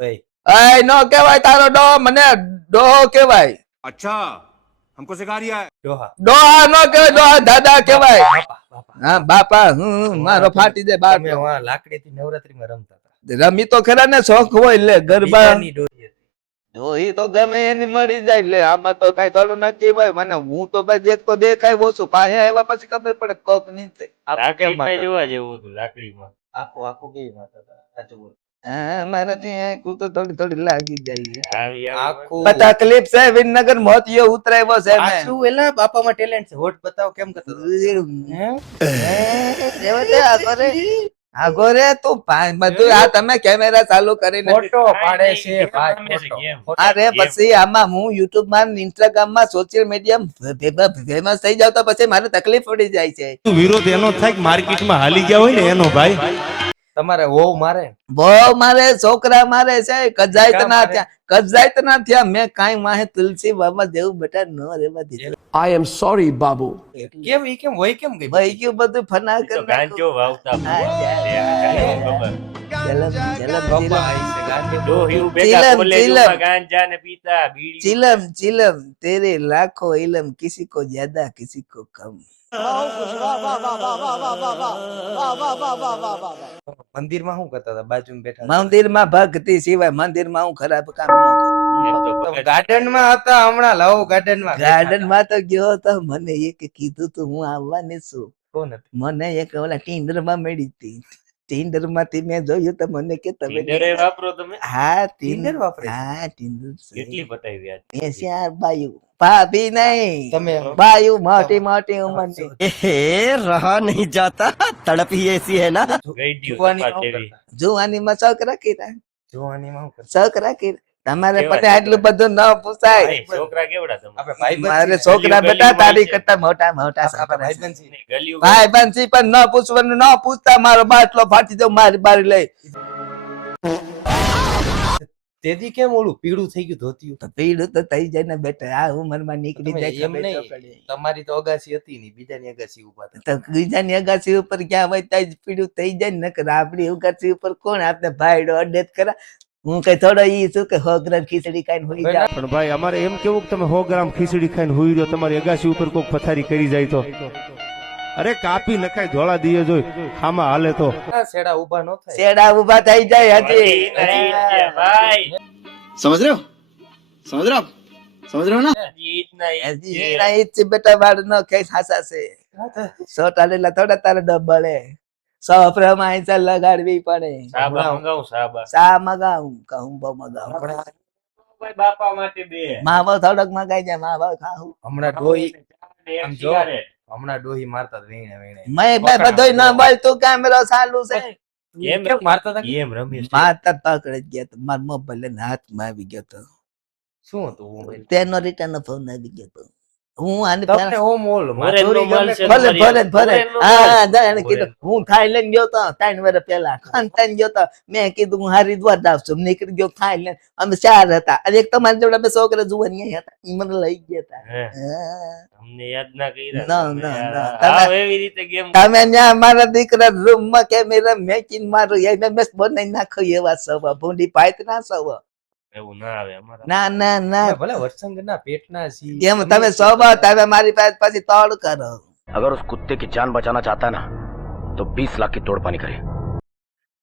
એ નો કેવાય તારો ડો મને ડોહો કેવાય अच्छा हमको सिखा रिया है ડોહા નો કેવાય ડોહા દાદા કેવાય હા બાપા મારો ફાટી જાય બાપ લાકડી થી નવરાત્રી માં રમતા હતા રમી તો ખરા ને શોખ હોય લે ગરબા ડોહી તો ગમે એની મળી જાય લે આમાં તો કઈ થોડું નક્કી હોય મને હું તો ભાઈ દેખતો દેખાય ઓછું પાસે આવ્યા પછી ખબર પડે કોક ની લાકડીમાં જોવા જેવું હતું લાકડીમાં આખું આખું કેવી વાત હતા સાચું બોલ હા મારાથી આંખું તો થોડી થોડી લાગી જાય આવી આખું પણ તકલીફ છે વિનનગર મોતિયો ઉતરાયો છે મેં આખું એલા બાપામાં ટેલેન્ટ છે હોટ બતાવો કેમ કરતો આગોરે તું બધું આ તમે કેમેરા ચાલુ કરીને ફોટો પાડે છે ભાઈ ફોટો અરે પછી આમાં હું યુટ્યુબ માં ઇન્સ્ટાગ્રામ માં સોશિયલ મીડિયા ફેમસ થઈ જાવ તો પછી મારે તકલીફ પડી જાય છે વિરોધ એનો થાય કે માર્કેટમાં હાલી ગયા હોય ને એનો ભાઈ તમારે વહુ મારે બહુ મારે છોકરા મારે છે કજાયત ના થયા મેં કાંઈ માહે તુલસી બાબા જેવું બેટા ન રેવા દીધું I am sorry, Babu. કેમ ઈ કેમ હોય કેમ ગઈ ભાઈ ગયું બધું ફના તો કરી ગાંજો વાવતા બાપા આઈ છે ગાંધી ડોહ્યું બેઠા ચીલમ, કોલેજમાં ચીલમ. ગાંજા ને પીતા બીડી चिलम चिलम तेरे लाखों इलम किसी को ज्यादा किसी को कम મંદિર માં શું કરતા હતા બાજુમાં બેઠા મંદિર માં ભક્તિ સિવાય મંદિર માં હું ખરાબ કામ ન કરું ગાર્ડન માં હતા હમણાં લવ ગાર્ડન માં ગાર્ડન માં તો ગયો તો મને એક કીધું તું હું આવવાની છું કોણ હતું મને એક ઓલા ટિન્ડર માં મળી હતી ટિન્ડર માંથી મેં જોયું તો મને કે તમે ટીંડરે વાપરો તમે હા Tinder વાપરે? હા ટિન્ડર કેટલી પટાવી આજ એ ચાર બાયુ ભાભી નહીં તમે બાયુ મોટી મોટી ઉંમરની रहा नहीं जाता तड़प ही ऐसी है ना ગઈડ્યું જુવાની સપા શું જેવી કરતા? જુવાની માં શોખ રાખી જુવાની માં શું કરતા? શોખ રાખી તમારે કેવા પતે આટલું બધું ન પૂછાય ભાઈ, છોકરા કેવડા તમે આપણે ભાઈબંધ મારે છીએ. છોકરા ગલીઓ બેટા ગલીમાં તારી છે. કરતા મોટા મોટા આપણે છોકરા છે. ભાઈબંધ છીએ. ગલીઓ ભાઈ બંસી પણ ન પૂછવાનું ન પૂછતા મારો બાટલો ફાટી જાવ મારી બારી લઈ તેથી કેમ ઓલું પીળું થઈ ગયું ધોતિયું તો પીડું તો થઈ જાય ને બેટા આ ઉંમરમાં નીકળી તમે જાય એમ ખબર તો નહીં. પડે. તમારી તો અગાસી હતી નહીં બીજાની અગાસી ઉભા હતા તો બીજાની અગાસી ઉપર ક્યાં હોય ત્યાં જ પીડું થઈ જાય ને નકર આપણી અગાસી ઉપર કોણ આપને ભાઈડો અડેત કરા હું કઈ થોડો ઈ છું કે 100 ગ્રામ ખીચડી ખાઈને હોઈ જાવ પણ ભાઈ અમારે એમ કેવું કે તમે 100 ગ્રામ ખીચડી ખાઈને હુઈ રહ્યો તમારી અગાસી ઉપર કોક પથારી કરી જાય તો અરે કાપી નખાય ધોળા દીએ જોઈ આમાં હાલે તો આ શેડા ઉભા ન થાય શેડા ઉભા થઈ જાય હજી ભાઈ समझ रहे हो समझ रहे हो आप? समझ रहे हो ना હજી ના ઈ જ બેટા વાળ ન કઈ સાસા છે સોટા લેલા થોડા તારે ડબલે સફરમાં આઈસા લગાડવી પડે સાબા મંગાવું સાબા સા મગાવું કહું બહુ મગાવું ભાઈ બાપા માટે બે માવો થોડોક મગાઈ જાય માવો ખાવું હમણાં ડોહી એક આમ જો. સિગારેટ. હમણાં ડોહી મારતા હતા વીણે વીણે મેં બે બધોય ન બોલ તું કેમેરો ચાલુ છે કેમ મારતા હતા ગેમ રમીએ છીએ. માતા પકડી ગયા તો માર મોબાઈલ લઈને હાથમાં આવી ગયો તો શું હતું મોબાઈલ? તેનો રિટર્ન ફોન આવી ગયો તો હું આની તમને પહેલા ઓમ ઓલ ફોરેનનો માલ છે. ભલે ભલે ભલે ફોરેનનો હા માલ. એને કીધું હું થાઈલેન્ડ ગયો તો 3 વર્ષ પહેલા ખાનતાન ગયો તો મેં કીધું હું હરિદ્વાર જાઉં છું નીકળી ગયો થાઈલેન્ડ અમે 4 હતા અને એક તમારી જોડે બે છોકરા જુવાની હતા ઈ મને લઈ ગયા હતા હે, હા. અમને યાદ ના કર્યા ના, તમે. ના, ના. હા, તમે- એવી રીતે ગેમ તમે ત્યાં મારા દીકરા રૂમ માં કેમેરા મેકીને મારું એમએમએસ બનાવી નાખો એવા સવા ભૂંડી પાઈત ના સવા એવું ના આવે અમારા ના ના ના અમે ભલે વત્સંગના પેટના છીએ એમ તમે સવા તમે મારી પાસે પછી તોડ કરો अगर उस कुत्ते की जान बचाना चाहता है ना तो 20 लाख की तोड़ पानी करे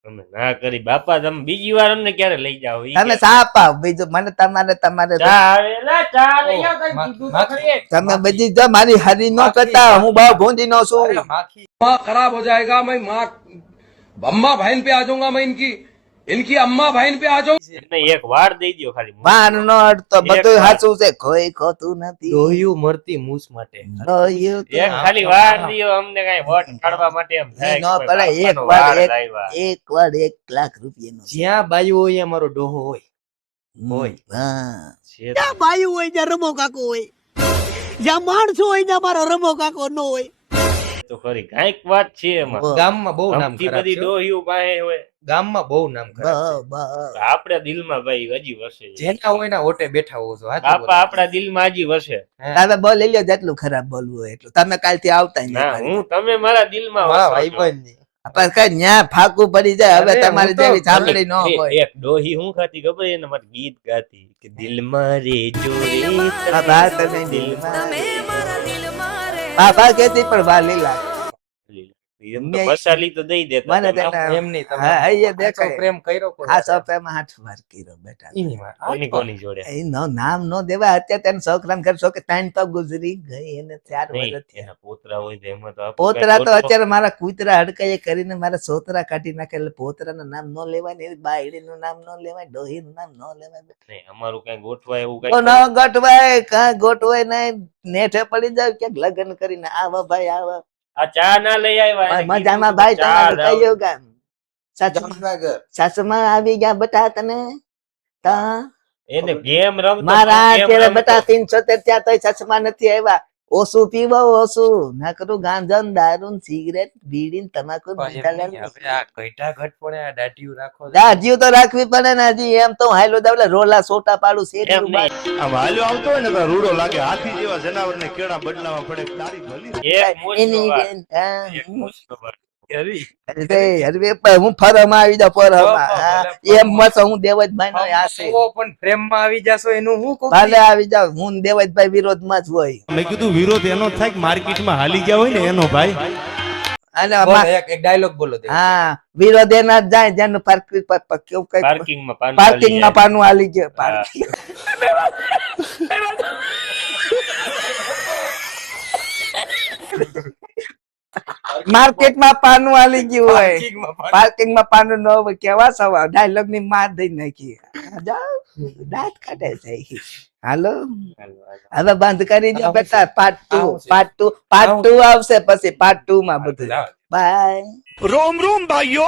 તમે ના કરી બાપા તમે બીજી વાર અમને ક્યારે લઈ જાઓ ઈ તમે કે. સાપ આવ બીજું મને તમારે ચા આવેલા ચા લઈ આવ, તને માખી, કીધું તો માખી. ખરી. તમે બીજી જો મારી હરી ન કરતા હું બહુ ભૂંડી નો છું અરે માખી माँ खराब हो जाएगा मैं माँ अम्मा बहन पे आ जाऊंगा मैं इनकी अम्मा बहन पे आ जाऊंगा એને એક વાળ દઈ દ્યો ખાલી વાન નો અડતો બધું વાર. સાચું છે કોઈ ખોટું નથી ડોહ્યું મરતી મૂસ માટે ડોહ્યું તો એક ખાલી વાળ દિયો અમને કઈ વોટ કાઢવા માટે એમ થાય નો કે પડે, કોઈ એક બાપાનો વાર વાળ એક- લાવ્યા. એક વાર 1 લાખ રૂપિયાનો જ્યાં બાયું હોય ત્યાં મારો ડોહો હોય હોય. હા છે તો. બાયું હોય ત્યાં રમો કાકો હોય જ્યાં માણસો હોય ત્યાં મારો રમો કાકો ન હોય તો ખરી કાંઈક વાત છે એમાં ગામમાં બહુ નામ આમથી ખરાબ બધી છે. ડોહ્યું પાસે હોય ગામમાં બહુ નામ ખરાબ છે. આપણા દિલમાં ભાઈ હજી વસે છે. જેના હોય ના ઓટે બેઠા હો છો સાચું બાપા બોલો. આપણા દિલમાં હજી વસે તમે બોલી લ્યો જેટલું ખરાબ બોલવું હોય એટલું તમે કાલથી આવતા ના હું તમે મારા દિલમાં મારા વસો છો. ભાઈબંધ છે. પણ કઈ ન્યા ફાકું પડી જાય હવે અરે, તમારી હું તો જેવી સાંભળી ન એ- હોય એક ડોહી હું ખાતી ખબર એને મારે ગીત ગાતી કે દિલ મારે જોરે બાબા તમે બાબા કેતી પણ વાલી લાગે એમ તો મસાલી તો દઈ દેતા મને તમે. તેના- એમ નહીં હા તમે એ દેખાય પ્રેમ કર્યો કોઈ આ સપ્તાહમાં 8 વાર કર્યો બેટા ઈની માં. કોની કોની જોડે એનું નામ નો દેવા અત્યારે તેને છોકરાને ઘર છોકરી ત્રણ તો ગુજરી ગઈ એને 4 નહીં, વર્ષ થયા. એના પોતરા હોય તો એમાં તો આપણું પોતરા તો કાંઈ અત્યારે મારા કૂતરા હડકાઈએ કરીને મારા સોતરા કાઢી નાખે એટલે પોતરાનું નામ ન લેવાય ને બાયડીનું નામ ન લેવાય ડોહીનું નામ ન લેવાય નહીં, અમારું કઈ ગોઠવાય એવું તો કઈ ન ગોઠવાય કાં ગોઠવાય નહીં નેઠે પડી જાવ ક્યાંક લગ્ન કરીને આવો ભાઈ આવો આ ચા ના લઈ આવ્યા એને મજામાં કીધું ભાઈ કે ચા તમારું લાવો. કયું ગામ સાસુમાં આવી ગયા બટા તને તા એને ગેમ રમતો મારા ગેમ અત્યારે રમતો. બટા 370 ત્યાં તોય સાસુમાં નથી આવ્યા ઓછું પીવો ઓછું ના કરું ગાંજન દારૂ સિગરેટ બીડી ને તમાકુ પણ એમ મીઠા નહીં, હવે આ ઘટા ઘટ પડે આ દાઢીયું રાખો દાજીઓ તો રાખવી પડે ને હજી એમ તો હાલો દાવલા રોલા સોટા પાડું એમ શેઠ નહીં, આમ હાલ્યો આવતો હોય ને તો રૂડો લાગે હાથી જેવા જનાવર ને કેળા બદલાવા પડે તારી ભલી એક મૂછનો એની વાત, હા. એક મૂછનો વાત. અરે હું ફરમાં આવી જાઉં ફરમાં હા, એમ મત હું દેવજભાઈ નો આશે પણ પ્રેમમાં આવી જાશો એનું હું કહું ભલે આવી જાવ હું ને દેવજભાઈ વિરોધમાં જ હોય મેં કીધું વિરોધ એનો થાય કે માર્કેટમાં હાલી ગયા હોય ને એનો ભાઈ અને બોલો, અમાર- એક ડાયલોગ બોલો દે હા વિરોધ એના જ જાય જેનું કેવું કઈ પાર્કિંગમાં પાન પાર્કિંગ માં પાનું હાલી ગયો હા. પાર્કિંગ માર્કેટ માં પાનું હાલી ગયું હોય પાર્કિંગ માં પાનું ન હોય કેવા સવાલ ડાયલોગ ની માર દઈ નાખી જાઓ દાંત કાઢે છે હાલો હવે બંધ કરી દો બેટા પાર્ટ 2 આવશે પછી પાર્ટ 2 માં બધું બાય રોમ રોમ ભાઈઓ